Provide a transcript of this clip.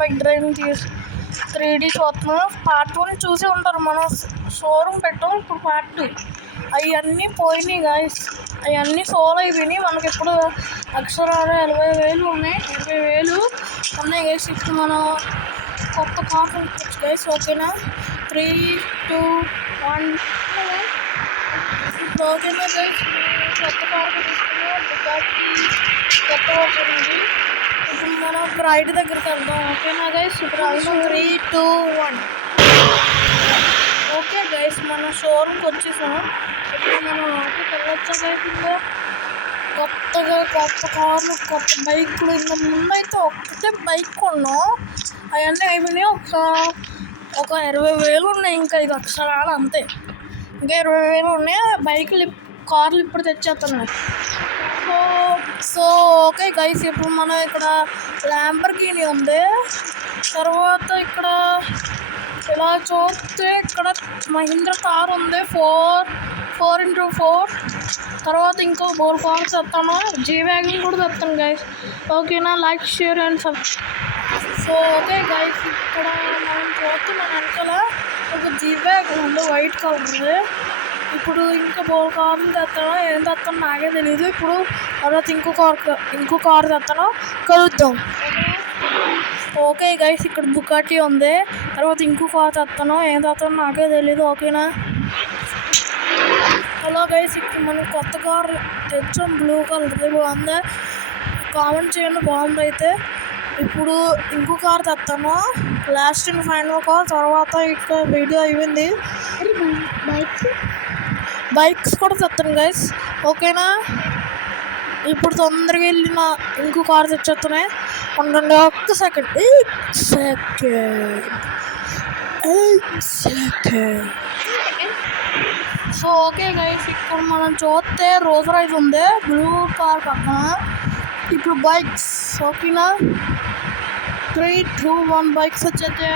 Bike driving 3D చూస్తున్నాం. Part 1 చూసి ఉంటారు, మనం షోరూమ్ పెట్టాం. ఇప్పుడు పార్ట్ 2 అవన్నీ పోయినాయి గాయస్, అవన్నీ సోల్ అయిపోయినాయి. మనకి ఇప్పుడు అక్షరాలు 20,000 ఉన్నాయి, 20,000 ఉన్నాయి గైస్. ఇప్పుడు మనం కొత్త కార్ కొనుక్కోవచ్చు గైస్. ఓకేనా, 3, 2, 1 ఇప్పుడు ఓకేనా గైస్. కొత్త కార్ తీసుకున్నాం, కొత్త వర్షన్ ఉంది. ఇప్పుడు మనం రైడ్ దగ్గరికి వెళ్దాం. ఓకేనా గైస్, ఇప్పుడు 3, 2, 1 ఓకే గైస్, మనం షోరూమ్కి వచ్చేసాం. ఇప్పుడు మనం వెళ్ళొచ్చా గైస్. ఇంకా కొత్త కార్లు, కొత్త బైకులు. ఇంకా ముందైతే ఒక్కటే బైక్ కొన్నాం, అవన్నీ అయిపోయినాయి. ఒక 20,000 ఉన్నాయి, ఇంకా 5 అక్షరాలు అంతే. ఇంకా 20,000 ఉన్నాయి. బైకులు కార్లు ఇప్పుడు తెచ్చేస్తున్నాయి. సో ఓకే గైస్, ఇప్పుడు మనం ఇక్కడ ల్యాంబర్గిని ఉంది. తర్వాత ఇక్కడ ఇలా చూస్తే ఇక్కడ మహీంద్రా కార్ ఉంది, 4x4. తర్వాత ఇంకో 4 కార్స్ తెస్తాను, జీ వ్యాగన్ కూడా తెస్తాను గైస్. ఓకేనా, like, share and so okay guys, ఇక్కడ మనం చూస్తే మన వెనకాల ఒక జీ వ్యాగన్ ఉంది, వైట్ కలర్ ఉంది. ఇప్పుడు ఇంకా 4 కార్లు తెస్తాను, ఏం తెస్తాను నాకే తెలీదు. ఇప్పుడు తర్వాత ఇంకో కార్ తెస్తాను, కలుద్దాం. ఓకే గైస్, ఇక్కడ బుగాటి ఉంది. తర్వాత ఇంకో కార్ తెస్తాను, ఏం తెస్తాను నాకే తెలీదు. ఓకేనా, హలో గైస్, ఇక్కడ మనం కొత్త కార్ తెచ్చాం, బ్లూ కలర్ది. బాగుందా? కామెంట్ చేయండి బాగుంది అయితే. ఇప్పుడు ఇంకో కార్ తెస్తాను, లాస్ట్ అండ్ ఫైనల్ కార్. తర్వాత ఇక్కడ వీడియో అయిపోయింది. బైక్స్ కూడా తెస్తాను గైస్. ఓకేనా, ఇప్పుడు తొందరగా వెళ్ళిన ఇంకో కార్ తెచ్చేస్తున్నాయి. ఉండండి ఒక్క సెకండ్. సో ఓకే గైస్, ఇక్కడ మనం చూస్తే రోజ్ రైజ్ ఉంది, బ్లూ కార్ పక్కన. ఇప్పుడు బైక్స్. ఓకేనా, 3, 2, 1 బైక్స్ వచ్చేస్తే